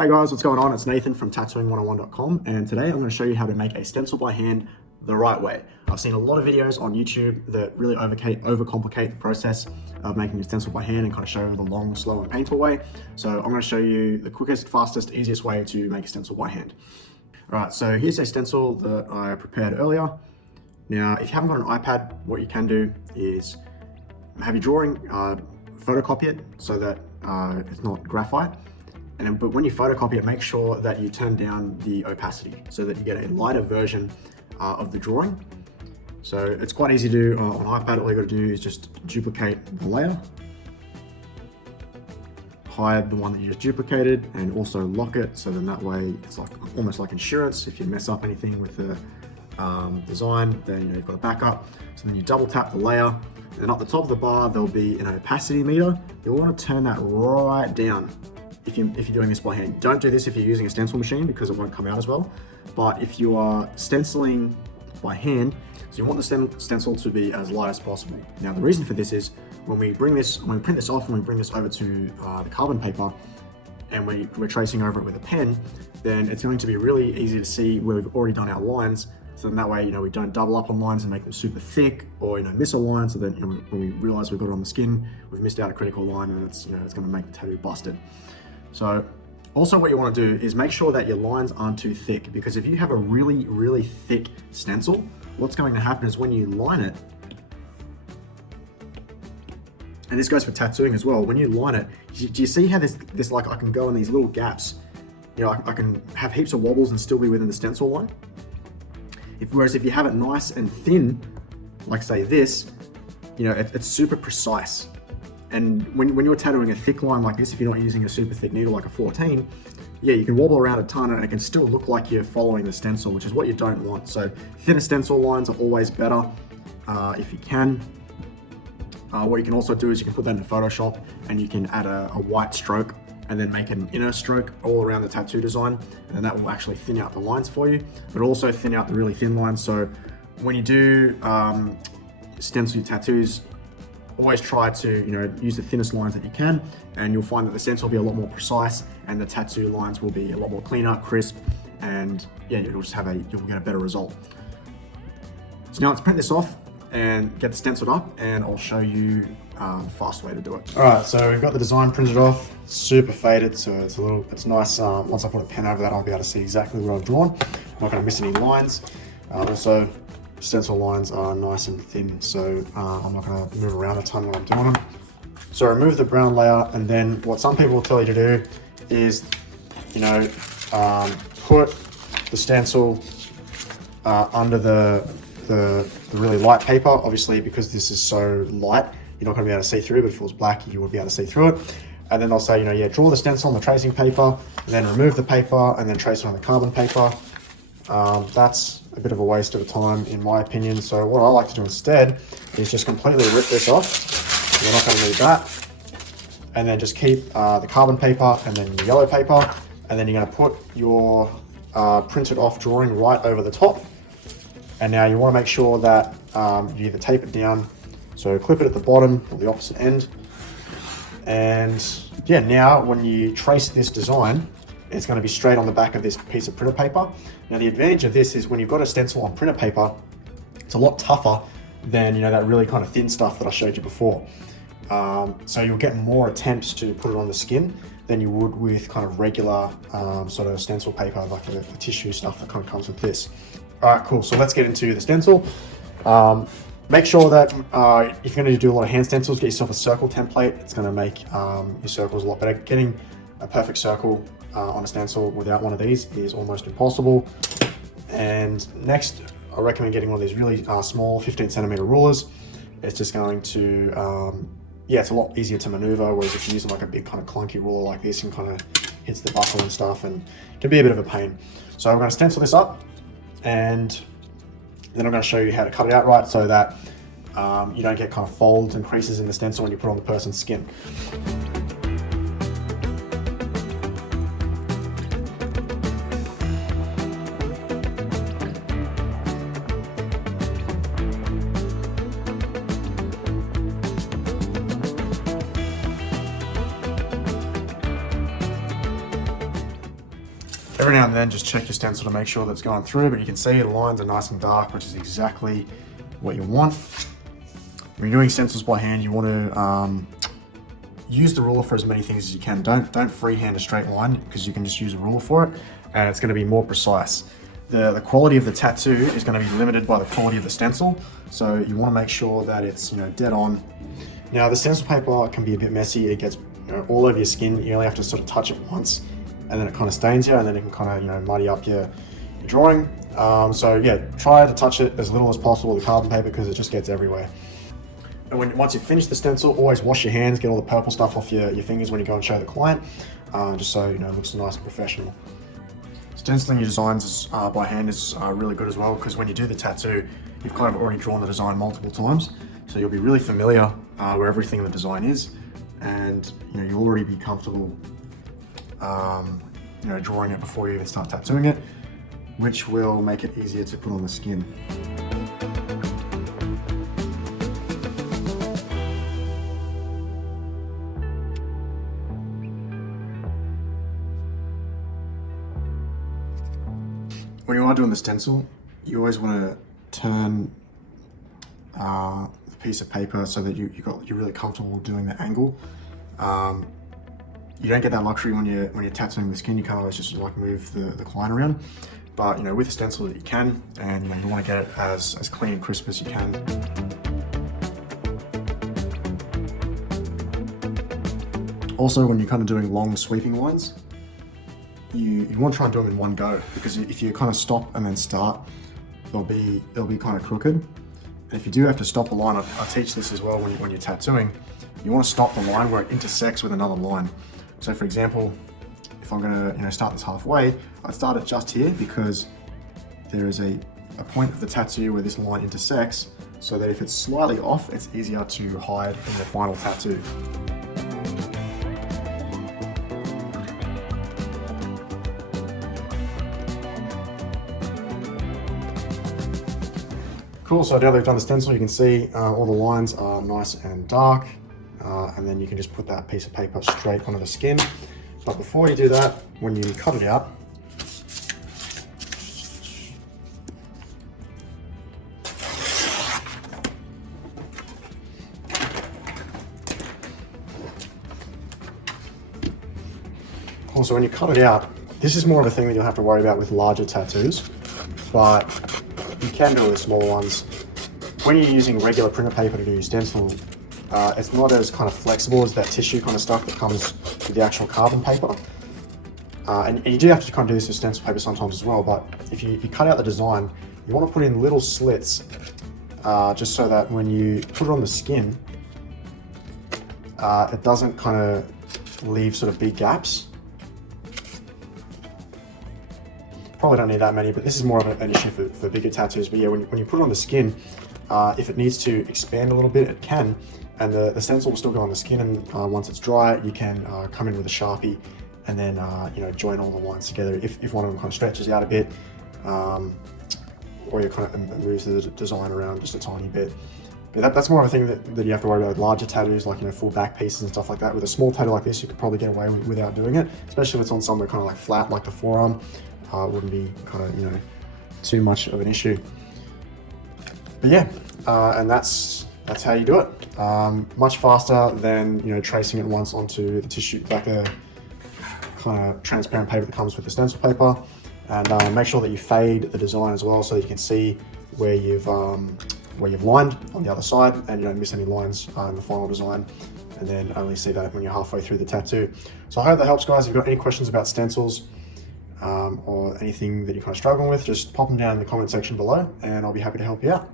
Hey guys, what's going on? It's Nathan from tattooing101.com, and today I'm going to show you how to make a stencil by hand the right way. I've seen a lot of videos on YouTube that really overcomplicate the process of making a stencil by hand and kind of show the long, slow, and painful way. So I'm going to show you the quickest, fastest, easiest way to make a stencil by hand. All right, so here's a stencil that I prepared earlier. Now, if you haven't got an iPad, what you can do is have your drawing, photocopy it so that it's not graphite. But when you photocopy it, make sure that you turn down the opacity so that you get a lighter version of the drawing. So it's quite easy to do on iPad. All you got to do is just duplicate the layer, hide the one that you just duplicated, and also lock it. So then that way it's like almost like insurance. If you mess up anything with the design, then you've got a backup. So then you double tap the layer, and then up the top of the bar there'll be an opacity meter. You'll want to turn that right down. If you're doing this by hand. Don't do this if you're using a stencil machine because it won't come out as well. But if you are stenciling by hand, so you want the stencil to be as light as possible. Now the reason for this is when we print this off and we bring this over to the carbon paper and we're tracing over it with a pen, then it's going to be really easy to see where we've already done our lines. So then that way, we don't double up on lines and make them super thick, or miss a line. So then when we realize we've got it on the skin, we've missed out a critical line, and it's going to make the tattoo busted. So also what you want to do is make sure that your lines aren't too thick, because if you have a really, really thick stencil, what's going to happen is when you line it, and this goes for tattooing as well, when you line it, do you see how this like I can go in these little gaps? I can have heaps of wobbles and still be within the stencil line. Whereas if you have it nice and thin, like say this, it's super precise. And when you're tattooing a thick line like this, if you're not using a super thick needle like a 14, you can wobble around a ton and it can still look like you're following the stencil, which is what you don't want. So thinner stencil lines are always better if you can. What you can also do is you can put that into Photoshop and you can add a white stroke and then make an inner stroke all around the tattoo design, and that will actually thin out the lines for you, but also thin out the really thin lines. So when you do stencil your tattoos, always try to use the thinnest lines that you can, and you'll find that the stencil will be a lot more precise and the tattoo lines will be a lot more cleaner, crisp, and you'll get a better result. So now let's print this off and get the stenciled up, and I'll show you the fast way to do it. All right, so we've got the design printed off, super faded, so it's nice. Once I put a pen over that, I'll be able to see exactly what I've drawn. I'm not going to miss any lines. Also, stencil lines are nice and thin, so I'm not going to move around a ton when I'm doing them. So remove the brown layer, and then what some people will tell you to do is, put the stencil under the really light paper. Obviously, because this is so light, you're not going to be able to see through, but if it was black, you would be able to see through it. And then they'll say, draw the stencil on the tracing paper, and then remove the paper, and then trace it on the carbon paper. That's a bit of a waste of time in my opinion. So what I like to do instead is just completely rip this off. We're not going to need that. And then just keep the carbon paper and then the yellow paper. And then you're going to put your printed off drawing right over the top. And now you want to make sure that you either tape it down, so clip it at the bottom or the opposite end. And now when you trace this design, it's going to be straight on the back of this piece of printer paper. Now the advantage of this is when you've got a stencil on printer paper, it's a lot tougher than that really kind of thin stuff that I showed you before. So you'll get more attempts to put it on the skin than you would with kind of regular sort of stencil paper, like the tissue stuff that kind of comes with this. All right, cool. So let's get into the stencil. Make sure that if you're going to do a lot of hand stencils, get yourself a circle template. It's going to make your circles a lot better. Getting a perfect circle on a stencil without one of these is almost impossible. And next, I recommend getting one of these really small 15 centimeter rulers. It's just going to, it's a lot easier to maneuver, whereas if you're using like a big kind of clunky ruler like this and kind of hits the buckle and stuff, and it can be a bit of a pain. So I'm going to stencil this up, and then I'm going to show you how to cut it out right so that you don't get kind of folds and creases in the stencil when you put it on the person's skin. Every now and then just check your stencil to make sure that it's going through, but you can see the lines are nice and dark, which is exactly what you want. When you're doing stencils by hand, you want to use the ruler for as many things as you can. Don't freehand a straight line, because you can just use a ruler for it and it's going to be more precise. The quality of the tattoo is going to be limited by the quality of the stencil, so you want to make sure that it's dead on. Now the stencil paper can be a bit messy. It gets all over your skin. You only have to sort of touch it once, and then it kind of stains you, and then it can kind of muddy up your drawing. So yeah, try to touch it as little as possible with the carbon paper, because it just gets everywhere. And once you've finished the stencil, always wash your hands, get all the purple stuff off your fingers when you go and show the client, just so it looks nice and professional. Stenciling your designs by hand is really good as well, because when you do the tattoo, you've kind of already drawn the design multiple times, so you'll be really familiar where everything in the design is, and you'll already be comfortable drawing it before you even start tattooing it, which will make it easier to put on the skin. When you are doing the stencil, you always want to turn the piece of paper so that you're really comfortable doing the angle. You don't get that luxury when you're tattooing the skin. You can't always just move the client around. But with a stencil you can, and you want to get it as clean and crisp as you can. Also, when you're kind of doing long sweeping lines, you want to try and do them in one go, because if you kind of stop and then start, they'll be kind of crooked. And if you do have to stop a line, I teach this as well when you're tattooing. You want to stop the line where it intersects with another line. So for example, if I'm going to start this halfway, I'd start it just here, because there is a point of the tattoo where this line intersects, so that if it's slightly off, it's easier to hide in the final tattoo. Cool, so now that we've done the stencil, you can see all the lines are nice and dark, and then you can just put that piece of paper straight onto the skin. But before you do that, when you cut it out, also when you cut it out, this is more of a thing that you'll have to worry about with larger tattoos, but you can do it with smaller ones. When you're using regular printer paper to do your stencil, it's not as kind of flexible as that tissue kind of stuff that comes with the actual carbon paper. And you do have to kind of do this with stencil paper sometimes as well, but if you cut out the design, you want to put in little slits, just so that when you put it on the skin, it doesn't kind of leave sort of big gaps. Probably don't need that many, but this is more of an issue for bigger tattoos. But yeah, when you put it on the skin, if it needs to expand a little bit, it can, and the stencil will still go on the skin, and once it's dry, you can come in with a Sharpie and then join all the lines together if one of them kind of stretches out a bit, or you kind of moves the design around just a tiny bit. But that's more of a thing that you have to worry about with larger tattoos, like full back pieces and stuff like that. With a small tattoo like this, you could probably get away without doing it, especially if it's on somewhere kind of like flat, like the forearm. It wouldn't be kind of too much of an issue. But yeah, and that's how you do it. Much faster than tracing it once onto the tissue, like a kind of transparent paper that comes with the stencil paper. And make sure that you fade the design as well, so that you can see where you've lined on the other side, and you don't miss any lines in the final design, and then only see that when you're halfway through the tattoo. So I hope that helps, guys. If you've got any questions about stencils, or anything that you're kind of struggling with, just pop them down in the comment section below, and I'll be happy to help you out.